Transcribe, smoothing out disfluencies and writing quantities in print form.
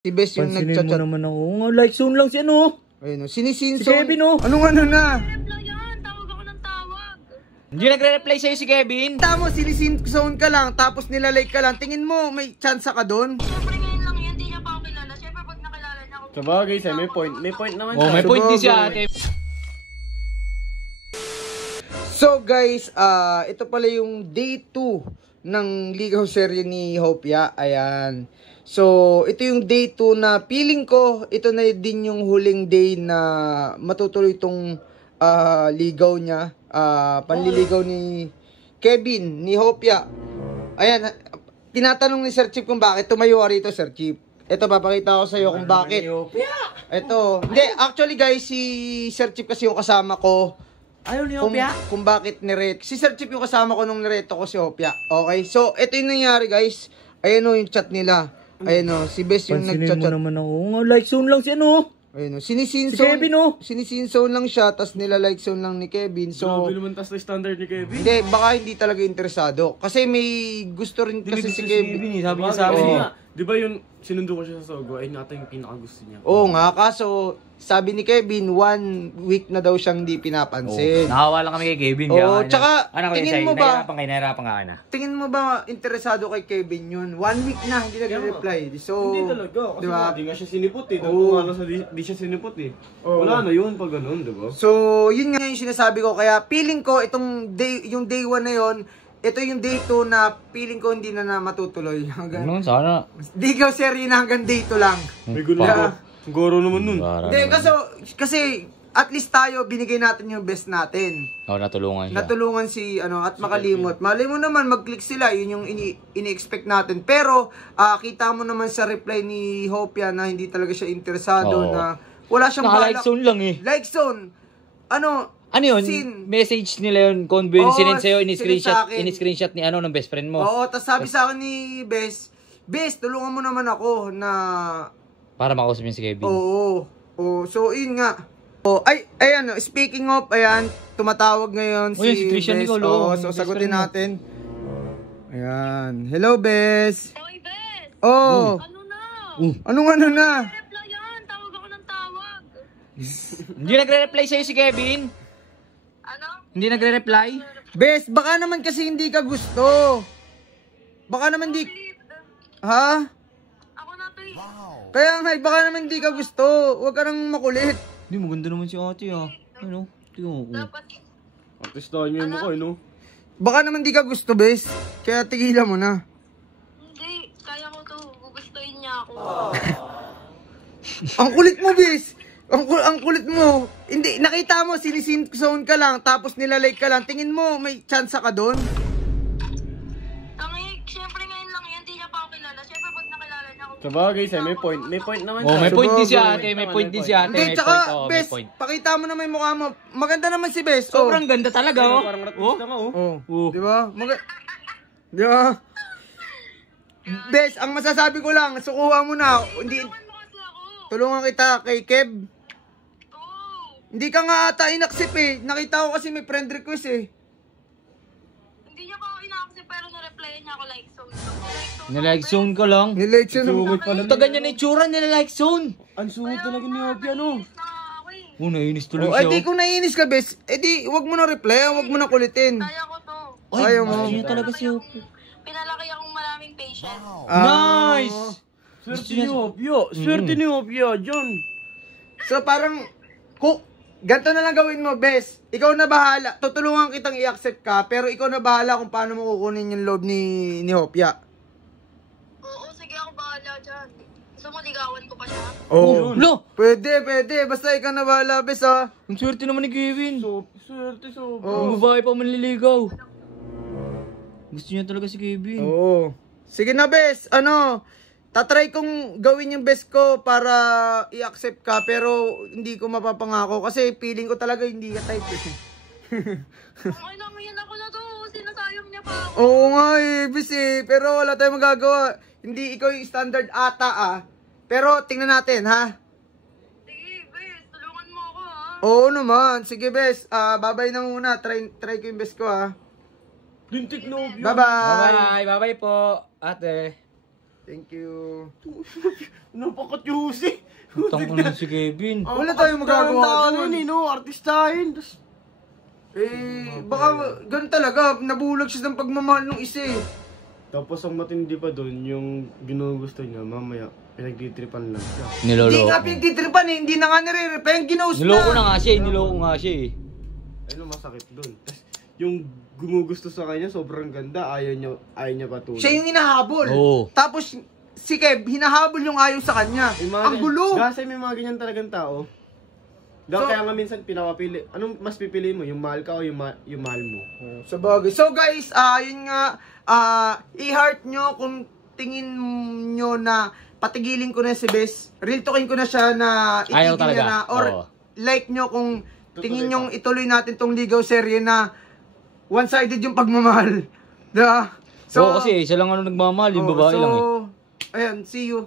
Si Bes yung nagchat-chat. Pansinin mo naman ako. Like soon lang si ano. Ayun o, sinisinso. Si Kevin o. Anong ano na? Tawag ako ng tawag. Hindi nagre-reply sa'yo si Kevin. Tama, sinisinzone ka lang, tapos nilalike ka lang. Tingin mo, may chance ka doon? Siyempre ngayon lang yan, hindi niya pa ako kilala. Siyempre pag nakilala niya ako. Sabagay, may point. May point naman siya. Oh, may point din si ate. So guys, ito pala yung day 2 ng ligaw serye ni Hopia. Ayan. So, ito yung day 2 na feeling ko, ito na din yung huling day na matutuloy itong ligaw niya. Panliligaw ni Kevin, ni Hopia. Ayan, tinatanong ni Sir Chief kung bakit. Tumayo ka rito, Sir Chief. Ito, papakita ko sa iyo kung bakit. Ito, hindi, actually guys, si Sir Chief kasi yung kasama ko. Ayaw ni Hopia? Kung bakit nireto. Si Sir Chief yung kasama ko nung nireto ko si Hopia. Okay, so ito yung nangyari guys. Ayan o yung chat nila. Ayan o, si Bes yung nagchat-chat. Pansinin mo naman ako. Like soon lang si ano. Ayun o, sinisinzone. Si Kevin o. Sinisinzone lang siya, tas nilalike zone lang ni Kevin. So, Grabe naman tas na standard ni Kevin. hindi, baka hindi talaga interesado. Kasi may gusto rin kasi si Kevin. Sabi niya sa akin. Di ba yun, sinundo ko siya sa Sogo, ay nata yung pinakagusto niya. Oo nga, kaso sabi ni Kevin, 1 week na daw siyang di pinapansin. Nakawa lang kami kay Kevin. Oo, tsaka, tingin mo ba, Nahirapan ka na. tingin mo ba interesado kay Kevin yun? 1 week na, hindi nag-reply. So, Hindi talaga, kasi diba? hindi nga siya sinipot eh. Oo. Kung ano sa di siya sinipot eh. Wala na yun pag ganun, diba? So, yun nga yung sinasabi ko. Kaya, feeling ko, itong day, yung day 1 na yun, ito yung day 2 na feeling ko hindi na matutuloy. Ano, sana. Di ka serye na hanggang day 2 lang. May gulo na. Goro naman nun. Hindi, kasi at least tayo, binigay natin yung best natin. Oo, natulungan siya. Natulungan si, at makalimot. Malay mo naman, mag-click sila. Yun yung ini-expect natin. Pero, kita mo naman sa reply ni Hopia na hindi talaga siya interesado. Oo. Na wala siyang Naka-like zone lang eh. Like zone. Ano yun? Message nila yun, convey, Oo, sinend sa'yo, sinend sa akin. in-screenshot ni ng best friend mo. Oo, tas sabi sa akin ni Bes, tulungan mo naman ako na... Para makausap niya si Kevin. Oo. So, yun nga. Ayan, speaking of, ayan, tumatawag ngayon si Trisha Bes. Nicolo. So, sagutin natin. Ayan. Hello, Bes. Hoy, Bes! Oh. Ano na? Anong ano na? Reply yan, tawag ako ng tawag. Hindi nagre-reply sa'yo si Kevin? Ano? Hindi nagre-reply? Bes, baka naman kasi hindi ka gusto. Baka naman di... Ha? Ako na to eh. Kaya nga, baka naman hindi ka gusto. Huwag ka nang makulit. Hindi, maganda naman si ate Ano? Tingnan mo. Dapat, Artistahan niyo yung mukha, no? Baka naman di ka gusto, Bes. Kaya tigilan mo na. hindi. Kaya ko to. Gugustuhin niya ako. Ang kulit mo, Bes. Ang kulit mo. Hindi, nakita mo, sinisinzone ka lang, tapos nilalike ka lang. Tingin mo, may chance ka doon? Siyempre ngayon lang yan, hindi niya pa ako kilala. Siyempre pag nakilala niya ako. Sabagay, may point. May point naman Oh, siya. may point din si Sabagay. ate. May point din si ate. Hindi, May tsaka, point. Oh, may Bes, point. pakita mo naman yung mukha mo. Maganda naman si Bes. Sobrang ganda talaga, oh. Parang artista nga, oh. Di ba? Di ba? Bes, ang masasabi ko lang, sukuha mo na. Hindi, Tulungan mo kasi ako. tulungan kita kay Kev. Oo. Hindi ka nga ata inaksip eh. Nakita ko kasi may friend request eh. Hindi niya pa ako ina-accept pero na-reply niya ako like zone. Nilike zone ka lang. Nilike siya nung... Sungit pala. Ang taga niya na itsura, nilike zone. Ang sungit talaga ni Hopia, no? Oh, nainis tuloy Oh, siya. di kung naiinis ka, Bes, di, wag mo na reply, wag mo na kulitin. Kaya ko to. Ay, Ayaw mo. niya talaga si Hopia. Pinalaki akong maraming patience. Nice! Swerte ni Hopia. Swerte ni Hopia, John. So parang, ganito na lang gawin mo, Bes. Ikaw na bahala. Tutulungan kitang i-accept ka, pero ikaw na bahala kung paano mo kukunin yung loob ni Hopia. Oo, sige ako bahala dyan. Gusto mo ligawan ko pa siya? Oh. Lo! Pwede. Basta ikaw na bahala, Bes, ha. Ang swerte naman ni Kevin. Swerte, so. Ang babae pa manliligaw. Gusto niya talaga si Kevin. Oo. Sige na, Bes. Tatry kong gawin yung best ko para i-accept ka, pero hindi ko mapapangako kasi feeling ko talaga hindi ka type eh. Okay lang, yan ako na to. Sinasayang niya pa ako. Oo nga eh, Bes eh. Pero wala tayong magagawa. Hindi ikaw yung standard ata ah. Pero tingnan natin ha. Sige, Bes. Tulungan mo ako ha. Oo naman. Sige, Bes. Babay na muna. Try ko yung best ko ha. Lintik na Hopia. Bye-bye. Bye-bye. Bye-bye po, ate. Thank you. Napaka-juicy. Utang ko na si Kevin. Wala tayong magagawa Ano doon. ni, no? Artistahin. Tas, Baka ganun talaga, nabulag siya ng pagmamahal ng isa eh. tapos ang matindi pa doon, yung ginugusto niya, mamaya, pinagtitripan lang siya. Hindi nga Niloloko. pinagtitripan eh, hindi na nga nire-reply, ginost Niloko na nga siya eh. Niloko nga siya eh. Ano masakit doon? Tas, yung gumugusto sa kanya, sobrang ganda, ayaw niya patuloy. Siya yung hinahabol. Oo. Tapos si Kev, hinahabol yung ayaw sa kanya. Ang gulo! Kasi may mga ganyan talagang tao. Kaya nga minsan pinapapili. Anong mas pipili mo? Yung mahal ka o yung mahal mo? Sa bagay. So guys, yun nga, i-heart nyo kung tingin nyo na patigilin ko na si Bes. Real talking ko na siya na Ayaw itigil niya talaga. na. Or Oo. like nyo kung tingin nyo ituloy natin tong ligaw serye na one-sided yung pagmamahal. Diba? Oo, kasi isa lang ano nagmamahal, yung babae lang eh. Ayan, see you.